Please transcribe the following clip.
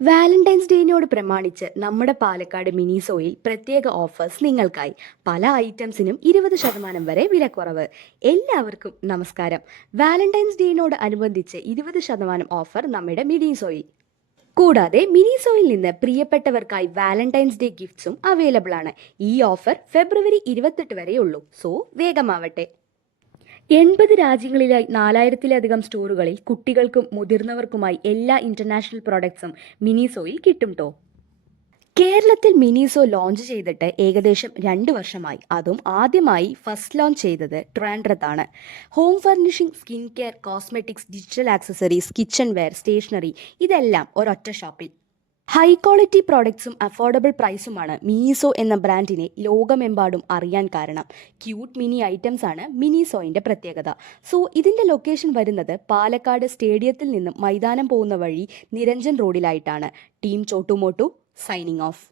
Valentine's ഡേയോട് പ്രമാണിച്ച് നമ്മുടെ പാലക്കാട് മിനിസോയിൽ പ്രത്യേക ഓഫേഴ്സ് നിങ്ങൾക്കായി. പല ഐറ്റംസിനും 20% വരെ വിലക്കുറവ്. എല്ലാവർക്കും നമസ്കാരം. വാലന്റൈൻസ് ഡേയോട് അനുബന്ധിച്ച് 20% ഓഫർ നമ്മുടെ മിനിസോയിൽ. കൂടാതെ മിനിസോയിൽ നിന്ന് പ്രിയപ്പെട്ടവർക്കായി വാലന്റൈൻസ് ഡേ ഗിഫ്റ്റ്സും അവൈലബിൾ ആണ്. ഈ ഓഫർ ഫെബ്രുവരി 28 വരെയുള്ളൂ. സോ വേഗമാവട്ടെ. 80 രാജ്യങ്ങളിലായി 4000-ലധികം സ്റ്റോറുകളിൽ കുട്ടികൾക്കും മുതിർന്നവർക്കുമായി എല്ലാ ഇന്റർനാഷണൽ പ്രോഡക്ട്സും മിനിസോയിൽ കിട്ടും ട്ടോ. കേരളത്തിൽ മിനിസോ ലോഞ്ച് ചെയ്തിട്ട് ഏകദേശം 2 വർഷമായി. അതും ആദ്യമായി ഫസ്റ്റ് ലോഞ്ച് ചെയ്തത് ട്രിവാൻഡ്രത്താണ്. Home furnishing, skin care, cosmetics, digital accessories, kitchen ware, stationery ഇതെല്ലാം ഒരൊറ്റ ഷോപ്പിൽ. ഹൈ ക്വാളിറ്റി പ്രോഡക്ട്സും അഫോർഡബിൾ പ്രൈസുമാണ് മിനിസോ എന്ന ബ്രാൻഡിനെ ലോകമെമ്പാടും അറിയാൻ കാരണം. ക്യൂട്ട് മിനി ഐറ്റംസ് ആണ് മിനിസോയിൻ്റെ പ്രത്യേകത. സോ ഇതിൻ്റെ ലൊക്കേഷൻ വരുന്നത് പാലക്കാട് സ്റ്റേഡിയത്തിൽ നിന്നും മൈതാനം പോകുന്ന വഴി നിരഞ്ജൻ റോഡിലായിട്ടാണ്. Team Chotu Motu signing of.